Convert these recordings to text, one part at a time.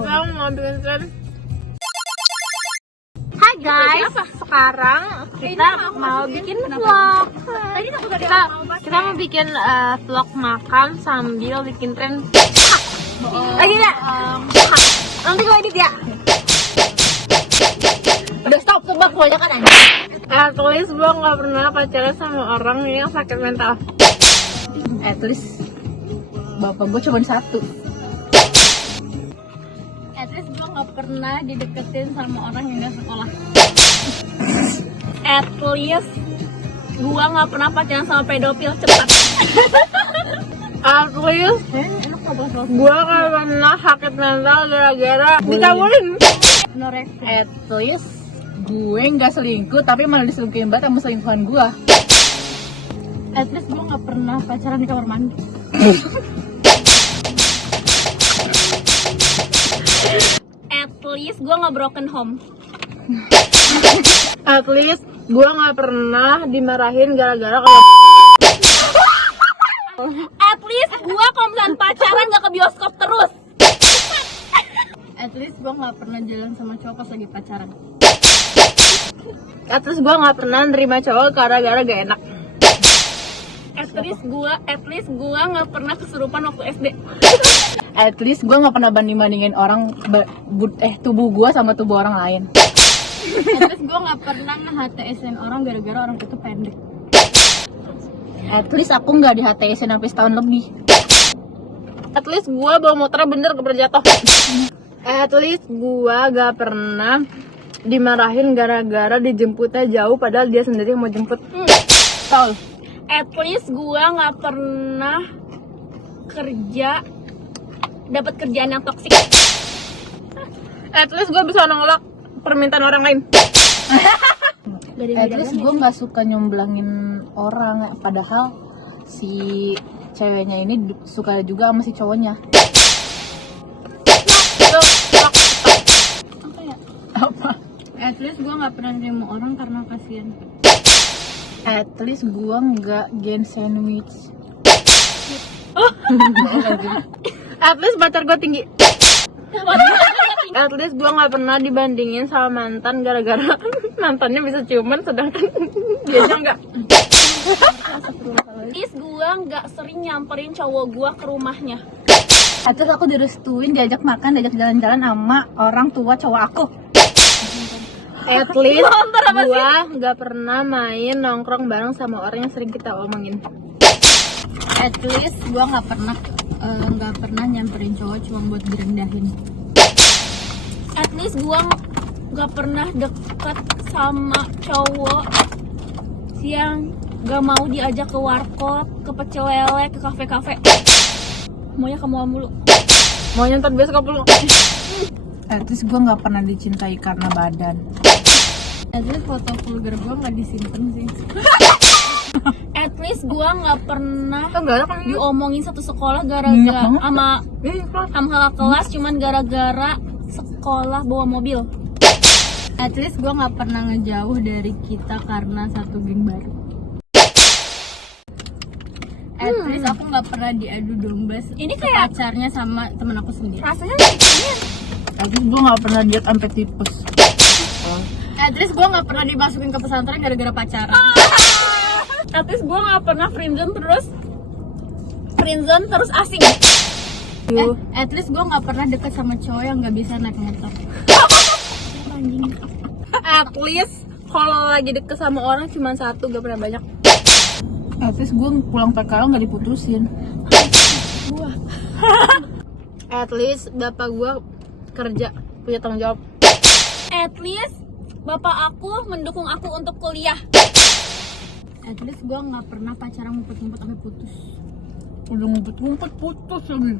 Sekarang mau bikin tren. Hai guys, sekarang kita mau bikin vlog. Kita mau bikin vlog makan sambil bikin tren. Lagi nggak? Nanti gue edit ya. Udah stop, sebab kebanyakan aja. At least gue nggak pernah pacaran sama orang yang sakit mental. At least bapak gue cuma satu. At least gue nggak pernah dideketin sama orang yang nggak sekolah. At least gue nggak pernah pacaran sama pedofil. Cepat. At least gue nggak pernah sakit mental gara-gara dikabulin. At least gue nggak selingkuh tapi malah diselingkuhin banget sama selingkuhan gue. At least gue nggak pernah pacaran di kamar mandi. At least gue nggak broken home. At least gue nggak pernah dimarahin gara-gara kalau At least gue kalau misalnya pacaran nggak ke bioskop terus. At least gue nggak pernah jalan sama cowok pas lagi pacaran. at least gue nggak pernah nerima cowok gara-gara gak enak. At least gue nggak pernah kesurupan waktu SD. At least gue nggak pernah banding-bandingin orang tubuh gue sama tubuh orang lain. At least gue nggak pernah nge-HTS-in orang gara-gara orang itu pendek. At least aku nggak di HTS-in sampai setahun lebih. At least gue bawa motornya bener keberjatuh. At least gue gak pernah dimarahin gara-gara dijemputnya jauh padahal dia sendiri yang mau jemput. Tahu? At least gue nggak pernah dapat kerjaan yang toksik. At least gue bisa nolak permintaan orang lain. At least gue nggak suka nyomblangin orang, padahal si ceweknya ini suka juga sama si cowoknya. Apa? At least gue nggak pernah nerima orang karena kasihan. At least gue nggak gen sandwich. At least pacar gue tinggi. At least gue nggak pernah dibandingin sama mantan gara-gara mantannya bisa ciuman sedangkan dia nggak. At least gue nggak sering nyamperin cowok gue ke rumahnya. At least aku direstuin diajak makan, diajak jalan-jalan sama orang tua cowok aku. At least gue nggak pernah main nongkrong bareng sama orang yang sering kita omongin. At least gue nggak pernah nyamperin cowok cuma buat direndahin. At least gue nggak pernah deket sama cowok yang gak mau diajak ke warkop, ke pecel lele, ke kafe-kafe. Maunya ke mall mulu. Maunya ntar bioskop dulu. At least gue nggak pernah dicintai karena badan. At least foto vulgar gue nggak disimpan sih. At least gue nggak pernah diomongin satu sekolah gara-gara sama kakak kelas cuman gara-gara sekolah bawa mobil. At least gue nggak pernah ngejauh dari kita karena satu geng baru. At least aku nggak pernah diadu domba ini kayak pacarnya sama temen aku sendiri. Rasanya gini. At least gue nggak pernah diet sampai tipes. At least gue nggak pernah dimasukin ke pesantren gara-gara pacaran. At least gue nggak pernah friendzone terus asing. At least gue nggak pernah deket sama cowok yang nggak bisa naik motor. At least kalau lagi deket sama orang cuma satu, gak pernah banyak. At least gue pulang PKL nggak diputusin. At least bapak gue kerja, punya tanggung jawab. At least bapak aku mendukung aku untuk kuliah. At least gue nggak pernah pacaran ngumpet-ngumpet sampai putus. Udah ngumpet-ngumpet putus lagi.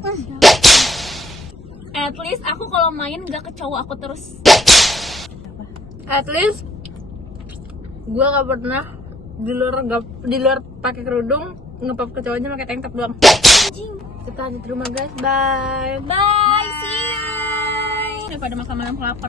At least aku kalau main nggak ke cowok aku terus. At least gue gak pernah di luar pakai kerudung ngepop ke cowoknya pakai tank top doang. Kita lanjut rumah guys, bye. Bye, see you. Daripada makan malam lapar.